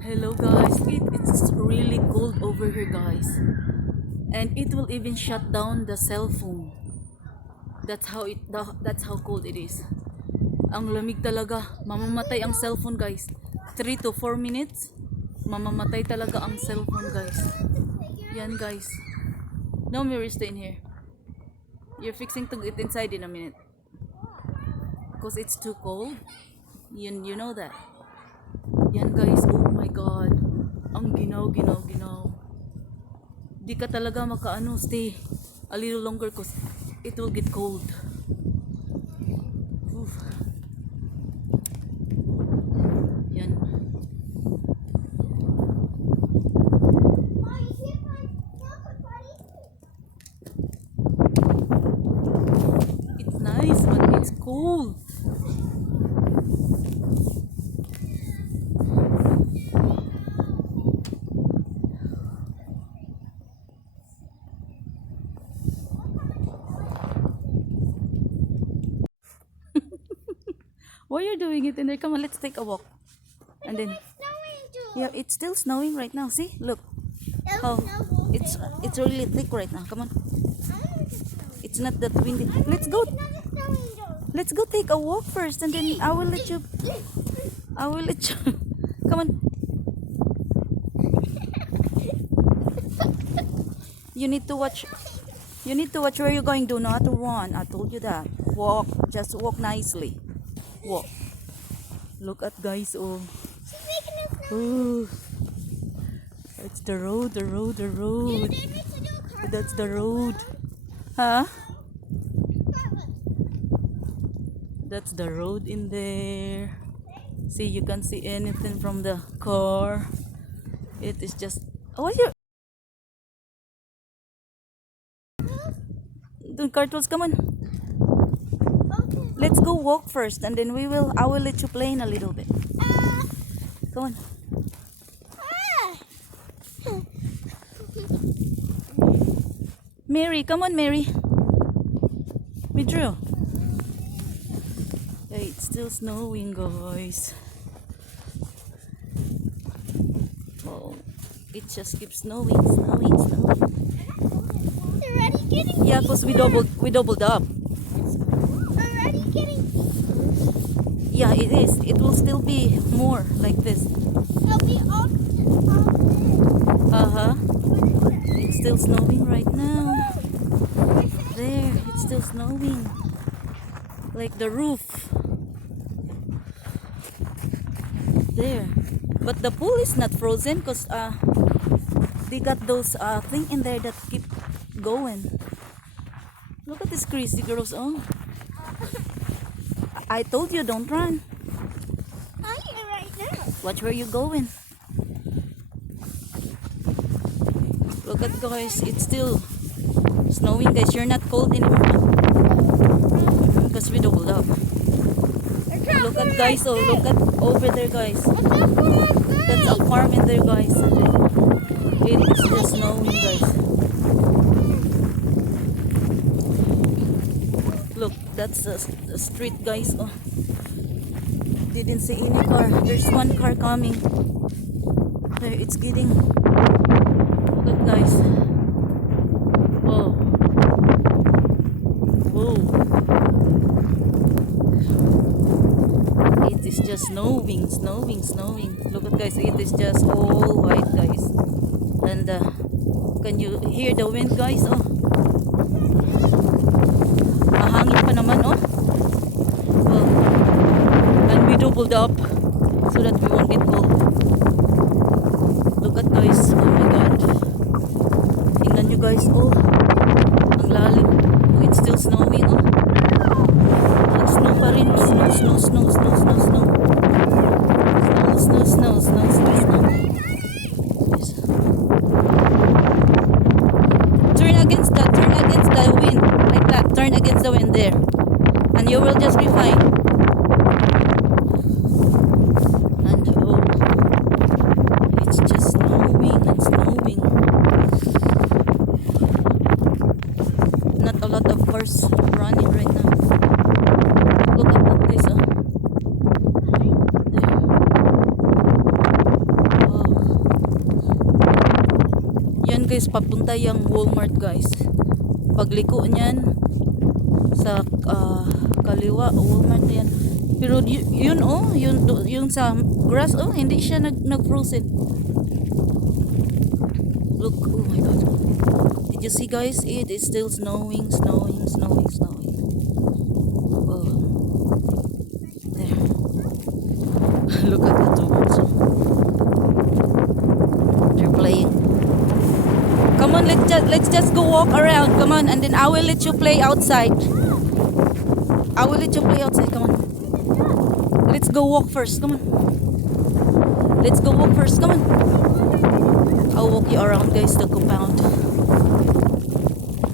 Hello guys, it's really cold over here guys. And it will even shut down the cell phone. That's how cold it is. Ang lamig talaga. Mamamatay ang cellphone guys. 3 to 4 minutes. Mamamatay talaga ang cellphone guys. Yan guys. No Mary, stay in here. You're fixing to get inside in a minute. Because it's too cold. You know that. Yan guys, oh my god. Ang ginaw. Di ka talaga stay a little longer because it will get cold. Oof. Yan. It's nice but it's cold. Why are you doing it in there? Come on, let's take a walk. And then, yeah, it's still snowing right now. See, look, how it's really thick right now. Come on, it's not that windy. Let's go. Let's go take a walk first, and then I will let you. Come on. You need to watch. You need to watch where you're going. Do not run. I told you that. Walk. Just walk nicely. Walk. Look at guys. Oh. It's the road. That's the road. Huh? That's the road in there. See, you can't see anything from the car. It is just. Oh, you. The cartwheels, come on. Let's go walk first, and then I will let you play in a little bit. Come on. Mary, come on, Mary. We drew. Hey, it's still snowing, guys. Oh, it just keeps snowing. Already getting. Yeah, because we doubled up. Already getting. Yeah, it is. It will still be more like this. It'll be all. It's still snowing right now. There, it's still snowing. Like the roof. There. But the pool is not frozen because they got those thing in there that keep going. Look at these crazy girls. Oh. I told you don't run. I'm here right now. Watch where you're going. Look at guys, it's still snowing guys. You're not cold anymore because we doubled up. Look at guys, oh look at over there guys. That's a farm in there guys. And then it is just snowing guys. Look, that's the street guys. Oh, didn't see any car. There's one car coming. There, it's getting. Look at guys. Oh. Whoa. It is just snowing. Look at guys, it is just all white guys. And can you hear the wind guys? Oh. Mahangin pa naman oh. Well, and we doubled up so that we won't get cold. Look at guys, oh my god. Tingnan nyo guys, oh. Ang lalim. Oh, it's still snowing oh. Snow pa rin. Snow. Turn against the wind. Like that. Turn against the wind there. And you will just be fine. And guys, papunta yung Walmart guys. Pagliko niyan sa kaliwa, Walmart yan. Pero yun oh, yun sa grass oh, hindi siya nag-frozen. Look, oh my god. Did you see guys? It is still snowing. Oh. There. Look at the two birds. They're playing. Come on, let's just go walk around. Come on, and then I will let you play outside. I will let you play outside. Come on. Let's go walk first. Come on. Let's go walk first. Come on. I'll walk you around, guys, the compound.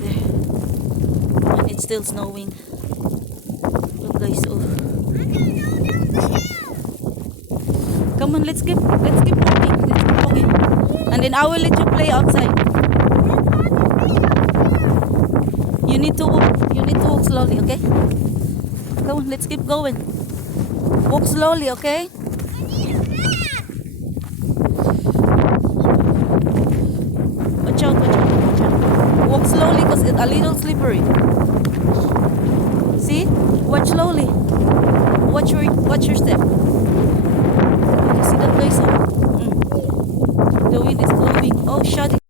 There. And it's still snowing. Look, guys. Oh. Come on, let's keep walking. And then I will let you play outside. You need to walk slowly, okay? Come on, let's keep going. Walk slowly, okay? Watch out. Walk slowly because it's a little slippery. See? Watch slowly. Watch your step. You see that place? The wind is blowing. Oh, shut it.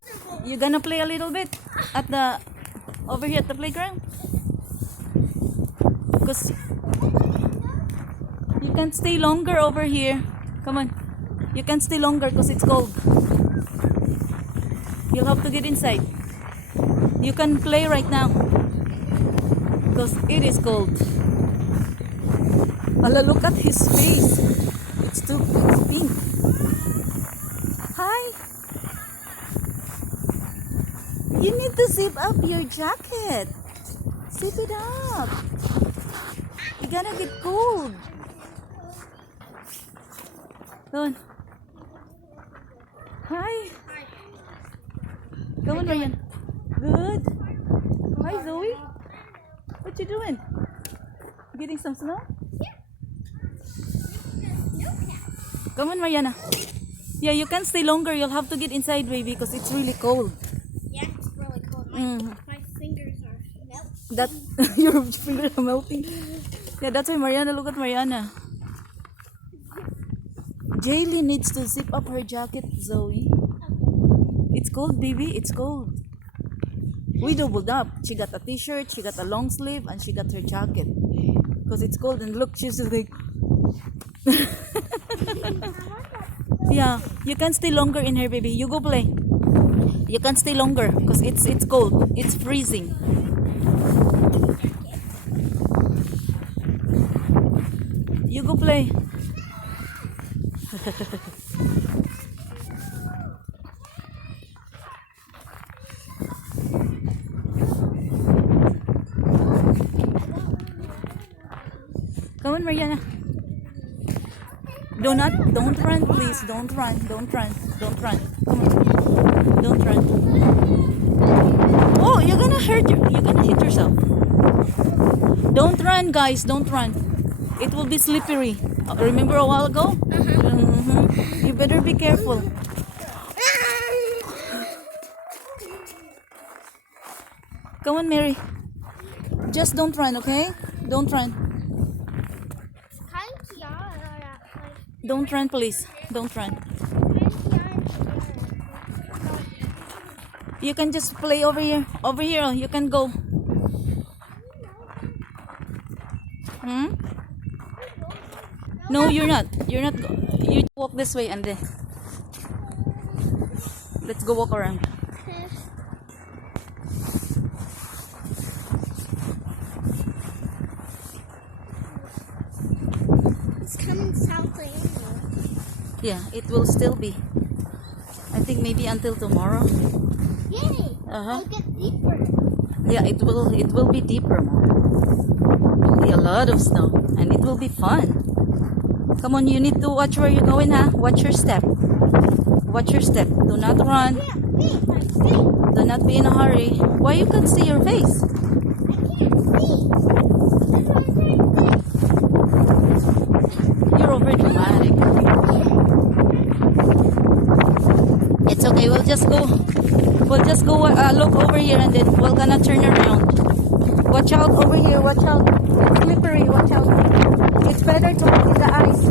You gonna play a little bit at the over here at the playground? Because you can't stay longer over here. Come on. You can't stay longer because it's cold. You'll have to get inside. You can play right now because it is cold. Ala, look at his face. It's pink. Hi. You need to zip up your jacket. Zip it up. You're gonna get cold. Come on. Hi. Come on, Ryan. Good. Hi, Zoe. What you doing? Getting some snow? Come on, Mariana. Yeah, you can't stay longer. You'll have to get inside, baby, because it's really cold. Yeah, it's really cold. My fingers are melting. That your fingers are melting. Yeah, that's why Mariana. Look at Mariana. Jaylee needs to zip up her jacket, Zoe. It's cold, baby. It's cold. We doubled up. She got a t-shirt, she got a long sleeve, and she got her jacket. Because it's cold. And look, she's just like... Yeah, you can't stay longer in here, baby. You go play. You can't stay longer because it's cold. It's freezing. You go play. Come on, Mariana. Don't run, please. Don't run. Come on. Don't run. Oh, you're gonna hit yourself. Don't run, guys. Don't run. It will be slippery. Remember a while ago? You better be careful. Come on, Mary. Just don't run, okay? Don't run. Don't run, please. Don't run. You can just play over here. Over here, you can go. No, you're not. You're not. You walk this way and then let's go walk around. It's coming south to Angel. Yeah, it will still be. I think maybe until tomorrow. Yay! It'll get deeper. Yeah, it will be deeper more. It will be a lot of snow and it will be fun. Come on, you need to watch where you're going, huh? Watch your step. Watch your step. Do not run. Do not be in a hurry. Why you can't see your face? You're over dramatic. It's okay, Okay, we'll just go look over here and then we're gonna turn around. Watch out over here, watch out. It's slippery, watch out. It's better to walk in the ice.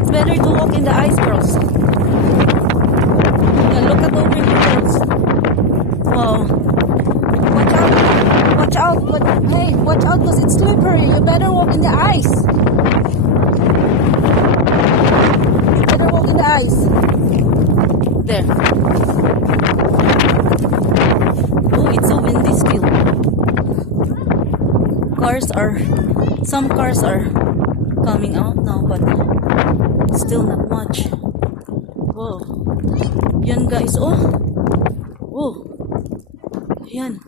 It's better to walk in the ice, girls. Yeah, look at over here, girls. Wow. Watch out, but hey, watch out because it's slippery. You better walk in the ice. You better walk in the ice. There. Oh, it's so windy still. Some cars are coming out now, but still not much. Whoa. Yan guys, oh. Whoa. Yan.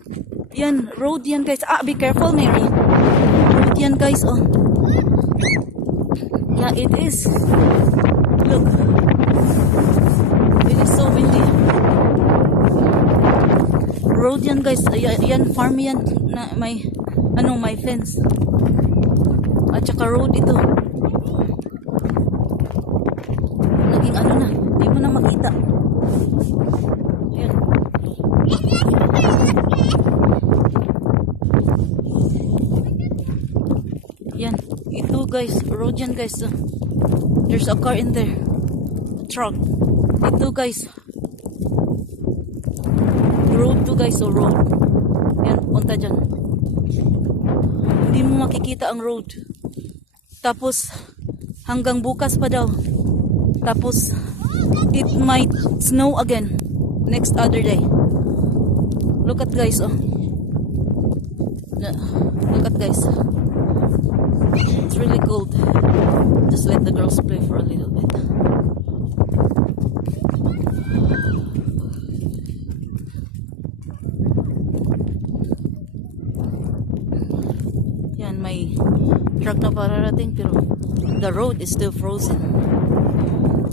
Yan, road yan guys. Ah, be careful, Mary. Road yan guys, oh. Yeah, it is. Look. It is so windy. Road yan guys. Yan, farm yan. Na, may fence. At saka road ito. Naging ano na. Hindi mo na makita. Yan. Yan. Ito guys. Road yan guys. There's a car in there. A truck. Ito guys. Road to guys. So road. Yan. Punta dyan. Hindi mo makikita ang road. Tapos hanggang bukas pa daw. Tapos it might snow again next other day. Look at guys, oh. Look at guys. It's really cold. Just let the girls play for a little bit. Yan, may truck na pararating pero the road is still frozen.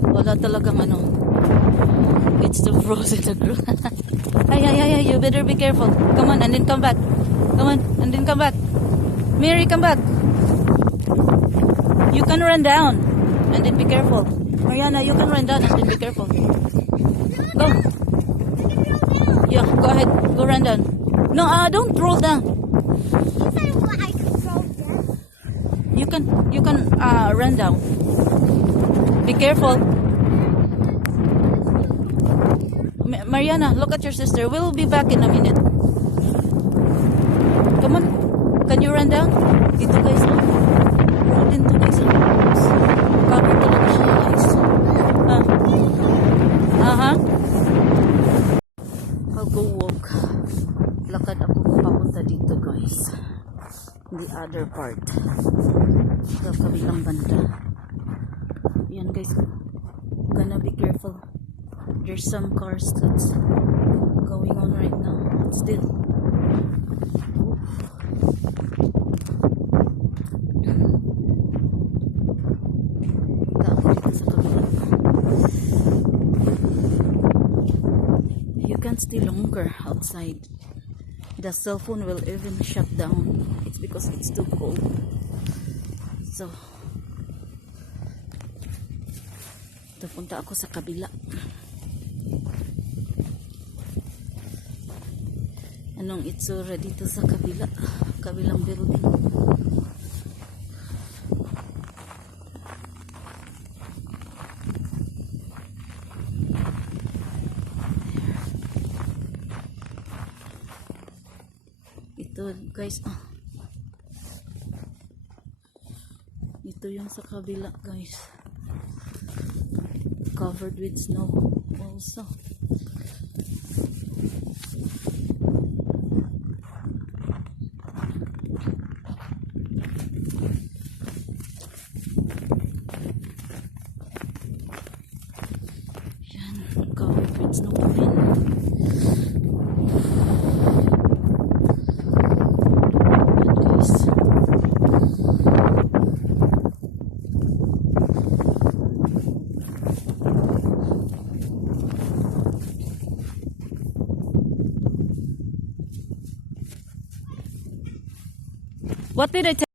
Wala talagang ano. It's still frozen. Ay, you better be careful. Come on, and then come back. Come on, and then come back. Mary, come back. You can run down, and then be careful. Mariana, you can run down, and then be careful. Go. Yeah, go ahead. Go run down. No, don't roll down. You can run down. Be careful. Mariana, look at your sister. We'll be back in a minute. Come on. Can you run down? Dito guys, oh. Roll into guys, oh. Cover talaga siya guys. I'll go walk. Lakad ako papunta dito guys. The other part. Sa kabilang banda. Yan guys. Gonna be careful. There's some cars that's going on right now. Still. You can't stay longer outside. The cell phone will even shut down. It's because it's too cold. So, punta ako sa kabila. Anong itsura dito sa kabilang building. Ito guys, ito yung sa kabila guys, covered with snow also. Covered with snow again. Guys. What did I tell